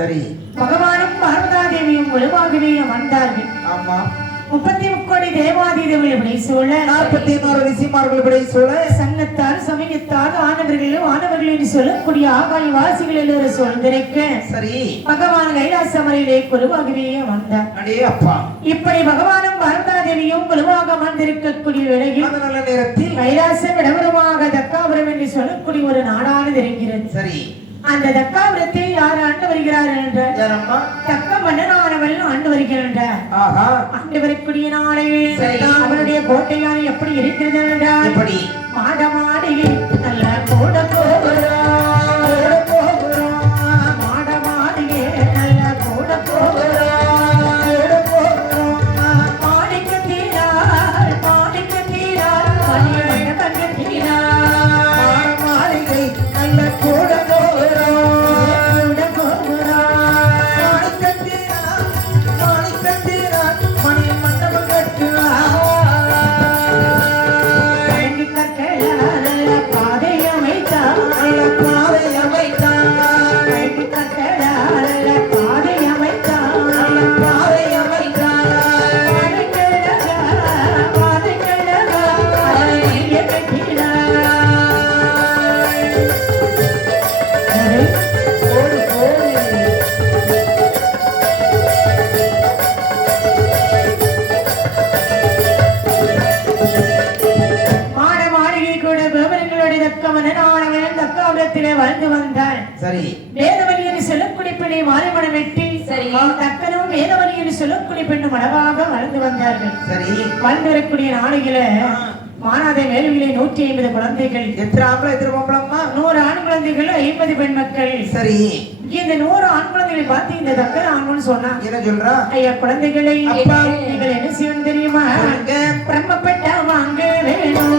சரி. பகவானும் பார்வதா தேவியும் வலுவாகவே அமர்ந்தார்கள் ஆமா. முப்பத்தி முக்கோடி தேவாதி தேவர்களை சூழ நாற்பத்தி இன்னொரு ரிஷிமார்கள் சூழ சங்கத்தார் சமயத்தார் ஆனவர்களும் ஆனவர்களின் சொல்லக்கூடிய ஆகாய வாசிகள் எல்லோரும் சூழ்ந்திருக்க சரி. பகவான் கைலாசமரையிலே குழுவாகவே அமர்ந்தார் அடே அப்பா. இப்படி பகவானும் பார்வதா தேவியும் குழுவாக அமர்ந்திருக்கக்கூடிய வேளையில் நேரத்தில் கைலாசம் இடவரமாக தக்காபுரம் என்று சொல்லக்கூடிய ஒரு நாடானது இருக்கிறது சரி அந்த தக்காபுரத்தை யார் ஆண்டு வருகிறார்கள் என்றால் யாரம்மா? தக்க மன்னனானவள் ஆண்டு வருகிறார் ஆஹா. ஆண்டு வரக்கூடிய சரி. அவனுடைய கோட்டையான எப்படி இருக்கிறது என்றால் எப்படி? சரி வேதவழி என்று சொல்லக்கூடிய பெண்ணை வெட்டி தக்கனும் வேதவழி என்று சொல்லக்கூடிய அழகாக வாழ்ந்து வந்தார்கள். சரி. வாழ்ந்து வரக்கூடிய நாடுகள மானாத வேலுவிலே நூற்றி ஐம்பது குழந்தைகள் எத்தனை ஆம்பளை எத்தனை பொம்பளம்மா? நூறு ஆண் குழந்தைகள் ஐம்பது பெண் மக்கள். சரி. இந்த நூறு ஆண் குழந்தைகளை பார்த்து இந்த தக்கன் ஆண்கள் சொன்னா என்ன சொல்றா? ஐயா குழந்தைகளை. நீங்கள் என்ன செய்யணும் தெரியுமா. பிரம்மப்பட்ட வாங்க வேணும்.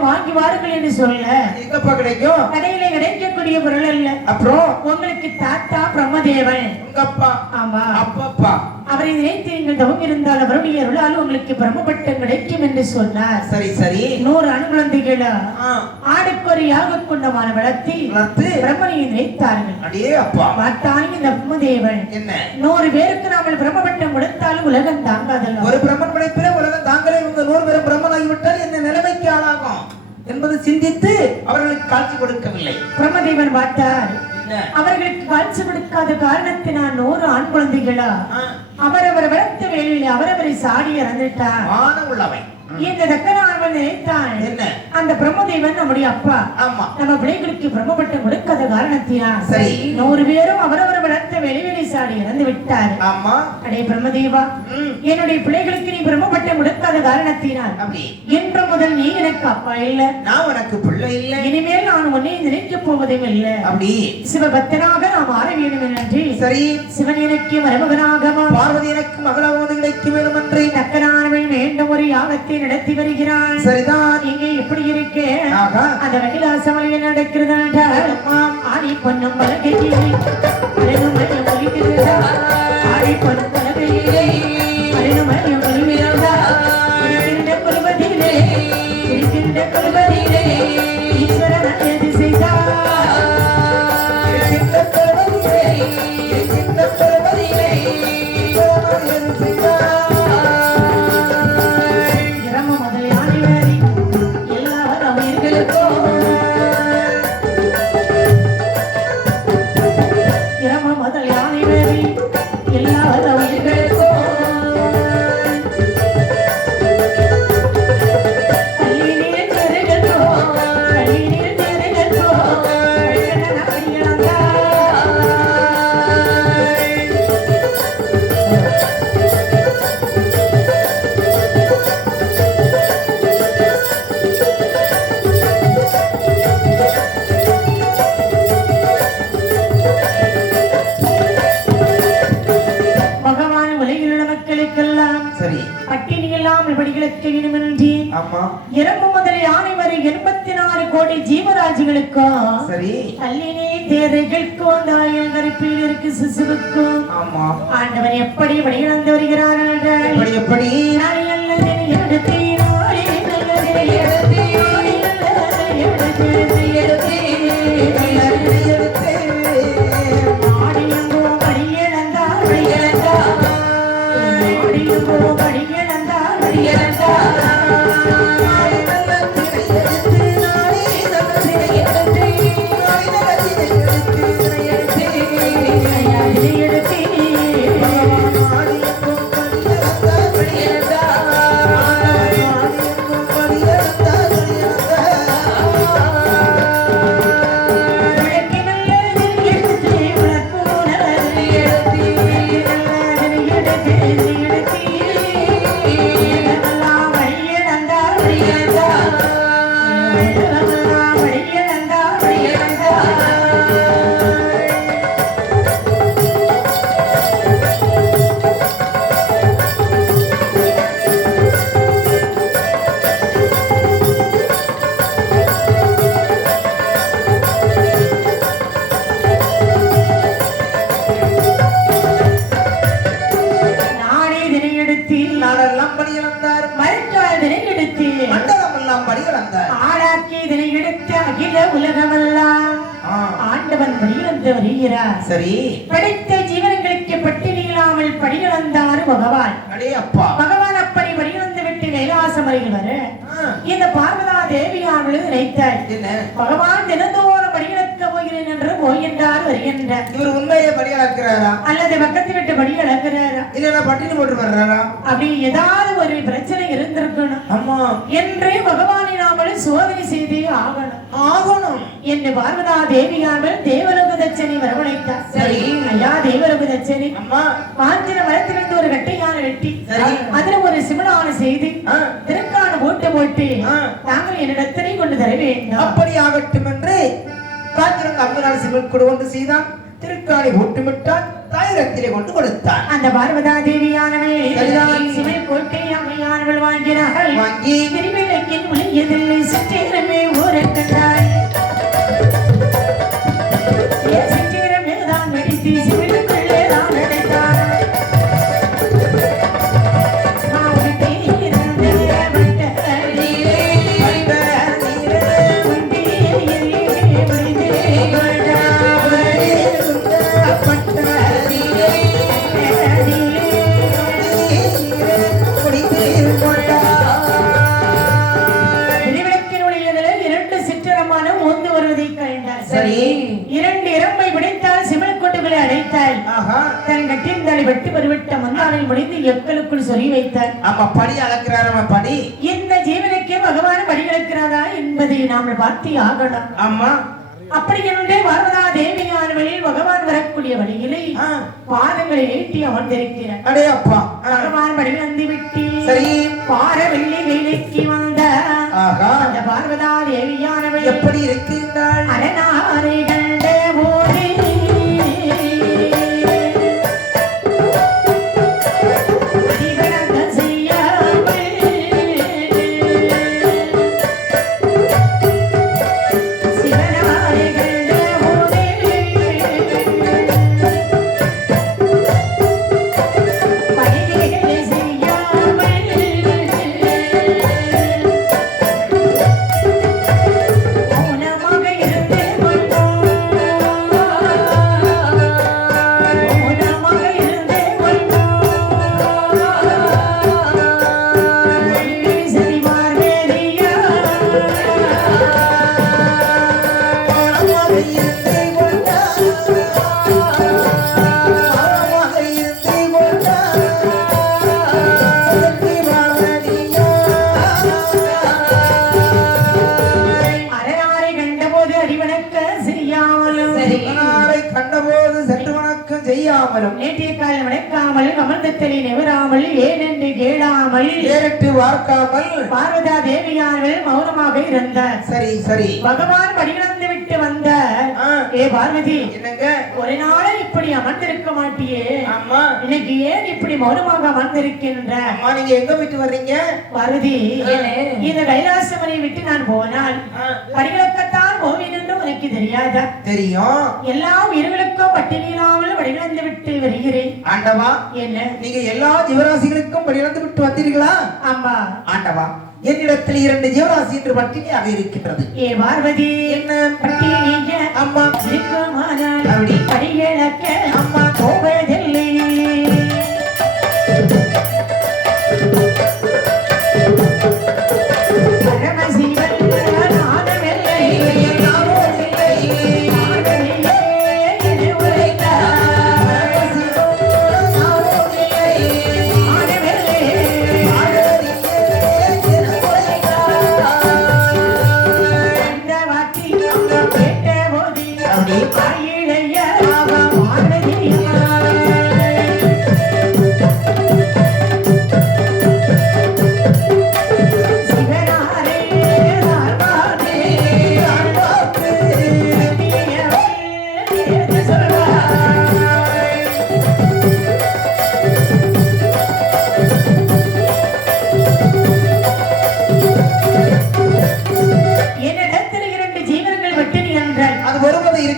வாங்கி வாருங்கள் என்று சொல்ல. எங்கப்பா கிடைக்கும்? கடையில கிடைக்கக்கூடிய பொருள் அல்ல. அப்புறம்? உங்களுக்கு தாத்தா பிரம்மதேவன். உங்க அப்பா ஆமா. அப்பப்பா அவரை நினைத்து நீங்கள் தவம் இருந்தால் அவருடைய அருளால் உங்களுக்கு பிரம்மபட்டம் கிடைக்கும் என்று சொன்னார். சரி சரி. நூறு ஆண் குழந்தைகளா ஆ, ஆடுக்கொரு யாக குண்டமான வளர்த்தி வளர்த்து பிரம்மனையை நினைத்தார்கள். அடியே அப்பா. பார்த்தாலும் இந்த பிரம்மதேவன் என்ன? நூறு பேருக்கு நாமல் பிரம்மபட்டம் கொடுத்தாலும் உலகம் தாங்காதல்ல ஒரு பிரம்மன் படைப்பில உலகம் தாங்களே உங்க நூறு பேரும் பிரம்மனாகிவிட்டால் என்ன நிலைமைக்கு ஆளாகும்? என்பது சிந்தித்து அவர்களுக்கு காட்சி கொடுக்கவில்லை. பிரம்மதேவன் பார்த்தார். அவர்களுக்கு காட்சி கொடுக்காத காரணத்தினால் நூறு ஆண் குழந்தைகளா? அவரவர் வளர்த்த வேலையில் அவரவரை சாடி இறந்துட்டார் மான உள்ளவன். இந்த தக்கனானவன் நினைத்தான் என்ன? அந்த பிரம்மதேவன் நம்முடைய அப்பா. ஆமா. நம்ம பிள்ளைகளுக்கு பிரம்மபட்டம் கொடுக்காத காரணத்தினால் சரி. நூறு பேரும் அவரவர் வளர்த்த வெளிவெளி சாடி இறந்து விட்டார். ஆமா. அடே பிரம்மதேவா என்னுடைய பிள்ளைகளுக்கு நீ பிரம்மபட்டம் கொடுக்காத காரணத்தினால் இன்று முதல் நீ எனக்கு அப்பா இல்ல. நான் உனக்கு பிள்ளை இல்லை. இனிமேல் நான் உன்னை நினைக்கப் போவதும் இல்லை. அப்படி. சிவபக்தனாக நாம் ஆற வேண்டும் என்று. சரி. சிவன் எனக்கு மருமகனாகவா? பார்வதி எனக்கு மகளாவது கிடைக்க வேண்டும் என்று தக்கனானவன் வேண்டும் ஒரு யாகத்தை நடத்தி வருகிறான். சரிதான். இங்கே எப்படி இருக்கு? அந்த கைலாசமலையில் நடக்கிறது என்றால் அம்மா, ஆடி பொன்னும் பலகையிலே மலையும் ஒலிக்கிறதா? ஆடி பொன்னும் பலகையிலே மலையும் ஒலிக்கிறதா கல்லினே தேரைகளுக்கும் தாயல் கருப்பில் இருக்கு சிசுவுக்கும். ஆமா. ஆண்டவன் எப்படி வழியிழந்து என்றால், எப்படி எப்படி படைத்த ஜீவனங்களுக்கு பட்டினி இல்லாமல் படியிழந்தார் பகவான். அடே அப்பா பகவான் அப்படி வழியிழந்து விட்டு கைலாசம் அருகில் வர ஆ, இந்த பார்வதா தேவியானவள் நினைத்தாள் என்ன? பகவான் தினந்தோறும் என்று போகின்றார் வருகின்றார் இவர் உண்மையை படிகளக்கிறாரா அல்லது பக்கத்து விட்டு படியிழக்கிறாரா இல்ல பட்டினி போட்டு வர்றாரா? அப்படி ஏதாவது ஒரு பிரச்சனை இருந்திருக்கணும். ஆமா என்று பகவானை நாமல் சோதனை செய்தே ஆகணும். ஆகணும். என்று பார்வதா தேவியானவள் தேவலோக தட்சனை வரவழைத்தார். சரி. ஐயா தேவலோக தட்சனை அம்மா. வாஞ்சின மரத்திலிருந்து ஒரு கட்டையான வெட்டி. சரி. அதுல ஒரு சிமலான செய்து. திருக்கான போட்டு போட்டு ஆ. தாங்கள் என்னிடத்திலே கொண்டு தர வேண்டும். அப்படி ஆகட்டும் அம்மனார் சிவன் கொடு கொண்டு செய்தான். திருக்காணி ஒட்டுமிட்டான் தாயிரத்திலே கொண்டு கொடுத்தான். அந்த பார்வதா தேவியானவள். சிவன் கோட்டை அம்மையானவள் வாங்கினார்கள். வாங்கி. திருவிளக்கின் ஒளியதில்லை சிற்றேரமே ஊரக்கண்டாய் முடிந்து எக்களுக்குள் சொல்லி வைத்தார். ஆமா படி அளக்கிறாரம்மா படி. இந்த ஜீவனுக்கு பகவான் படிகளுக்கிறாரா என்பதை நாம் பார்த்து ஆகணும். ஆமா. அப்படி என்றே பார்வதா தேவியானவளில் பகவான் வரக்கூடிய வழியிலே பாதங்களை ஏற்றி அமர்ந்திருக்கிறார். அடே அப்பா. பகவான் வழி வந்து விட்டு சரி. பார வெள்ளி வேலைக்கு வந்த அந்த பார்வதா தேவியானவள் எப்படி இருக்கின்றாள் சரி சரி. பகவான் படிகளந்து விட்டு வந்த ஏ பார்வதி என்னங்க? ஒரு நாளை இப்படி அமர்ந்திருக்க மாட்டியே. ஆமா. இன்னைக்கு ஏன் இப்படி மௌனமாக அமர்ந்திருக்கின்ற? அம்மா நீங்க எங்க விட்டு வர்றீங்க? பார்வதி? இந்த கைலாசமனை விட்டு நான் போனால் ஆ, படிகளுக்கத்தான் போவேன் என்று உனக்கு தெரியாதா? தெரியும். எல்லாம் இருவருக்கும் பட்டினியில்லாமல் வடிவந்து விட்டு வருகிறேன். ஆண்டவா என்ன? நீங்க எல்லா ஜீவராசிகளுக்கும் படியிழந்து விட்டு வந்தீர்களா? அம்மா ஆண்டவா. என்னிடத்தில் இரண்டு ஜீவராசி என்று பட்டினியாக இருக்கின்றது. ஏ பார்வதி என்ன? பட்டினிய அம்மா. அம்மா. போவதில்லை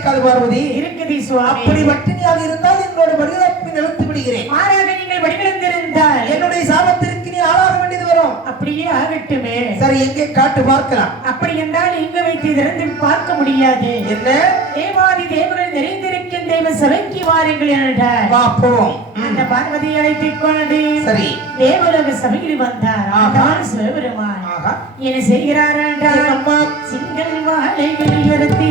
இருக்காது பார்வதி. இருக்குது அப்படி பட்டினியாக இருந்தால் என்னோட வடிவமைப்பை நிறுத்தி விடுகிறேன். மாறாக நீங்கள் வடிவெழுந்திருந்தால் என்னுடைய சாபத்திற்கு நீ ஆளாக வேண்டியது வரும். அப்படியே ஆகட்டுமே. சரி எங்கே காட்டு பார்க்கலாம். அப்படி என்றால் இங்கு வைத்து திறந்து பார்க்க முடியாது. என்ன? தேவாதி தேவர்கள் நிறைந்திருக்கும் தெய்வ சபைக்கு வாருங்கள் என்றார். பார்ப்போம் அந்த பார்வதி அழைத்துக் கொண்டு சரி. தேவலோக சபையில் வந்தார். ஆஹா. அதான் சிவபெருமான். என்ன செய்கிறார் என்றால் அம்மா சிங்கள் வாழை இளையர்த்தி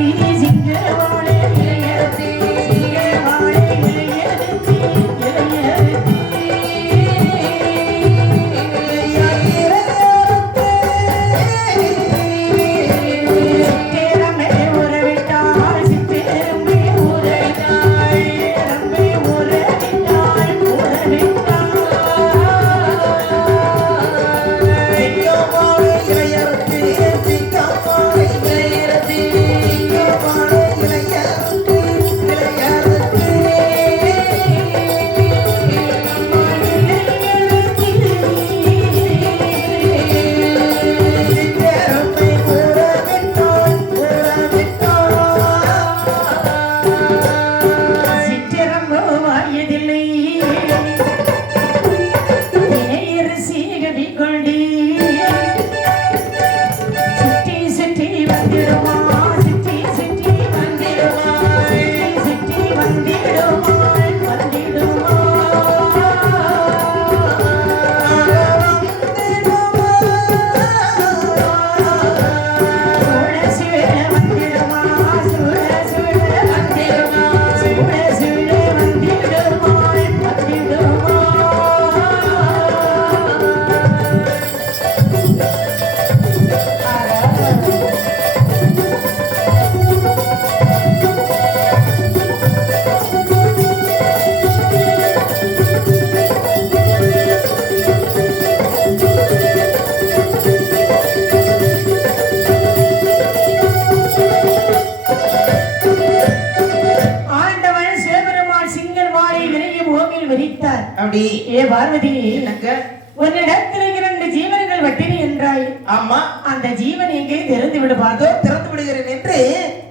திறந்து விடுவாதோ அதோ திறந்து விடுகிறேன் என்று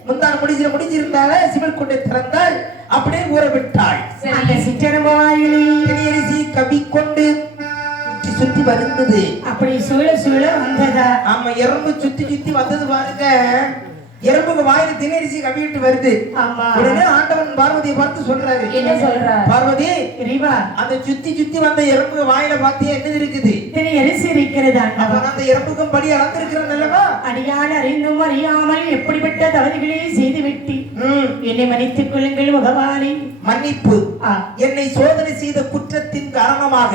முந்தான முடிஞ்ச முடிஞ்சிருந்தால சிவன் கொண்டை திறந்தாள் அப்படியே ஊற விட்டாள். அந்த கவி கொண்டு சுற்றி சுற்றி வருந்தது. அப்படி சூழ சூழ வந்ததா? ஆமா எறும்பு சுத்தி சுத்தி வந்தது பாருங்க. எறும்புக்கு வாயில தினரிசி கவிட்டு வருது. ஆமா. உடனே ஆண்டவன் பார்வதியை பார்த்து சொல்றாரு. என்ன சொல்றார்? பார்வதி இறைவா. அந்த சுத்தி சுத்தி வந்த எறும்பு வாயில பாத்தியா என்னது இருக்குது? இத்தனை அரிசி இருக்கிறது அப்ப அந்த எறும்புக்கும் படி அளந்திருக்கிறேன் அல்லவா அடியால் அறிந்தும் அறியாமல் எப்படிப்பட்ட தவறுகளை செய்து விட்டு என்னை மன்னித்துக் கொள்ளுங்கள் பகவானே. மன்னிப்பு. என்னை சோதனை செய்த குற்றத்தின் காரணமாக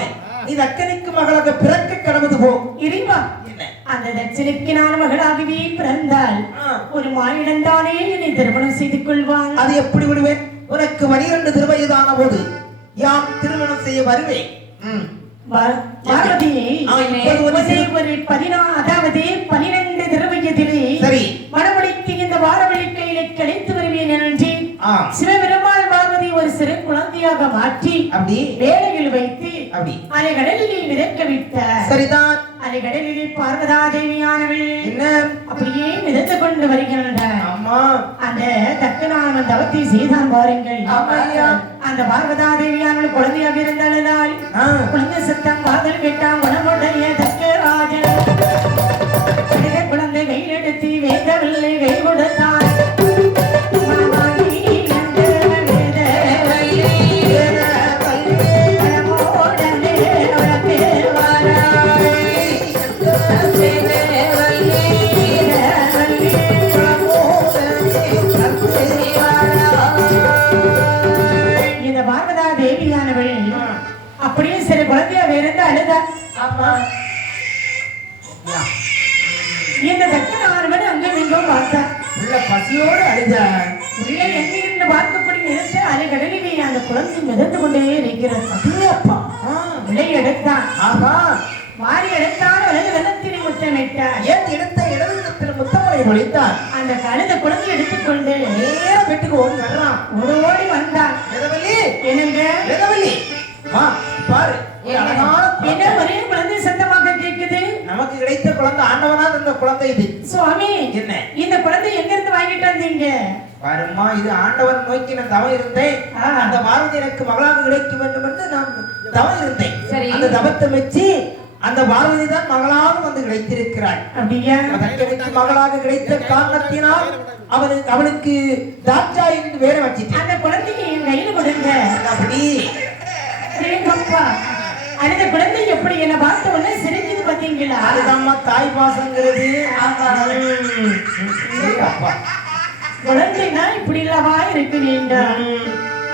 நீ தக்கனிக்கு மகளாக பிறக்க கடவுது போ. இறைவா. என்ன அந்த தட்சனுக்கு நான் மகளாகவே பிறந்தால் ஒரு தானே என்னை திருமணம் செய்து கொள்வான் அது எப்படி விடுவேன்? உனக்கு பனிரெண்டு திருவயதான போது யாம் திருமணம் செய்ய வருவேன். அதாவது பனிரெண்டு திருவயத்திலே சரி. மனமடித்து இந்த வாரவழி கையிலே கிடைத்து வருவேன் என்று. சிவபெருமாள் ஒரு சிறு குழந்தையாக மாற்றி அப்படி. வேலையில் வைத்து அப்படி. அதை கடலில் மிதக்க விட்டார் சரிதான். அதை கடலில் பார்வதா தேவியானவள் என்ன? அப்படியே மிதந்து கொண்டு வருகின்றனர் அம்மா அந்த தக்கனான தவத்தை செய்தான் பாருங்கள். அந்த பார்வதா தேவியானவள் குழந்தையாக இருந்தால். குழந்தை சத்தம் காதல் கேட்டான் உணவுடைய பசியோடு அழுத உள்ளே எங்கிருந்து நினைத்து அலைகடலிலே அந்த குழந்தை மிதந்து கொண்டே இருக்கிறது. அப்பா ஆ. உள்ளே எடுத்தான். ஆஹா. வாரி எடுத்தான் வலது வெள்ளத்தினை முத்தமிட்டார். ஏன் எடுத்த இடது இடத்தில் முத்தமலை பொழித்தான் அந்த கழுத குழந்தை எடுத்துக்கொண்டு நேர பெட்டுக்கு ஓடி வர்றான். ஓடி ஓடி வந்தான் என்னங்க? பாரு. ஒரு என்ன. ஒரே குழந்தை குழந்தை ஆண்டவனா தந்த குழந்தை இது. சுவாமி என்ன? இந்த குழந்தை எங்க இருந்து வாங்கிட்டு வந்தீங்க? பாரும்மா இது ஆண்டவன் நோக்கி நான் தவம் இருந்தேன். அந்த பாரதி எனக்கு மகளாக கிடைக்க வேண்டும் என்று நான் தவம் இருந்தேன். சரி. அந்த தவத்தை வச்சு அந்த பார்வதி தான் மகளாக வந்து கிடைத்திருக்கிறாள் அப்படியா? தங்களுக்கு மகளாக கிடைத்த காரணத்தினால் அவனுக்கு அவனுக்கு தாட்சா என்று வேற வச்சிட்டேன். அந்த குழந்தைக்கு என் கையில கொடுங்க. அப்படி அப்பா. அந்த குழந்தை எப்படி? என்ன பார்த்த உடனே சிரிக்குது பாத்தீங்களா? அதுதாம்மா தாய் பாசங்கிறது. அப்பா. குழந்தைனா இப்படி இல்லவா இருக்கு நீங்கள்.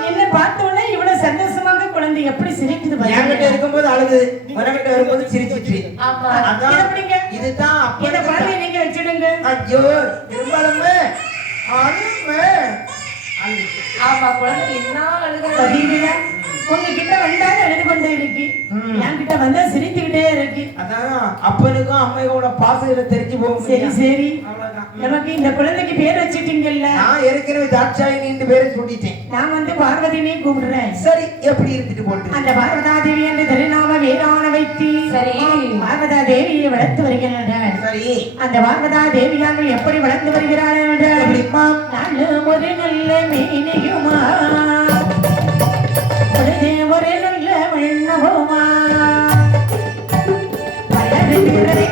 என்ன பார்த்த உடனே இவ்வளவு சந்தோஷமாக குழந்தை எப்படி சிரிக்குது என்கிட்ட? இருக்கும்போது அழுது. உனக்கிட்ட வரும்போது பிடிங்க. இதுதான் இந்த அப்பா குழந்தைய நீங்க வச்சிடுங்க. ஐயோ இருந்தாலுமே அழுமே அழுது. ஆமா குழந்தை என்ன அழுக பதிவில உங்ககிட்ட வந்தாலும் அழுது கொண்டே இருக்கு ம். என்கிட்ட வந்தா சிரித்துக்கிட்டே இருக்கு. அதான் அப்பனுக்கும் அம்மையோட பாசம் இதுல தெரிஞ்சு போகும் சரி சரி. நமக்கு இந்த குழந்தைக்கு பேர் வச்சிட்டீங்கல்ல? நான் ஏற்கனவே தாட்சாயினி பேரை சொல்லிட்டேன். நான் வந்து பார்வதினே கூப்பிடுறேன். சரி எப்படி இருந்துட்டு போட்டு அந்த பார்வதா தேவி என்று திருநாம வேறான வைத்து சரி. பார்வதா தேவியை வளர்த்து வருகிறார்கள். சரி. அந்த பார்வதா தேவியார்கள் எப்படி வளர்ந்து வருகிறார்கள் எப்படிம்மா? நல்ல ஒரு நல்ல மேனியுமா? ஒரு Thank you.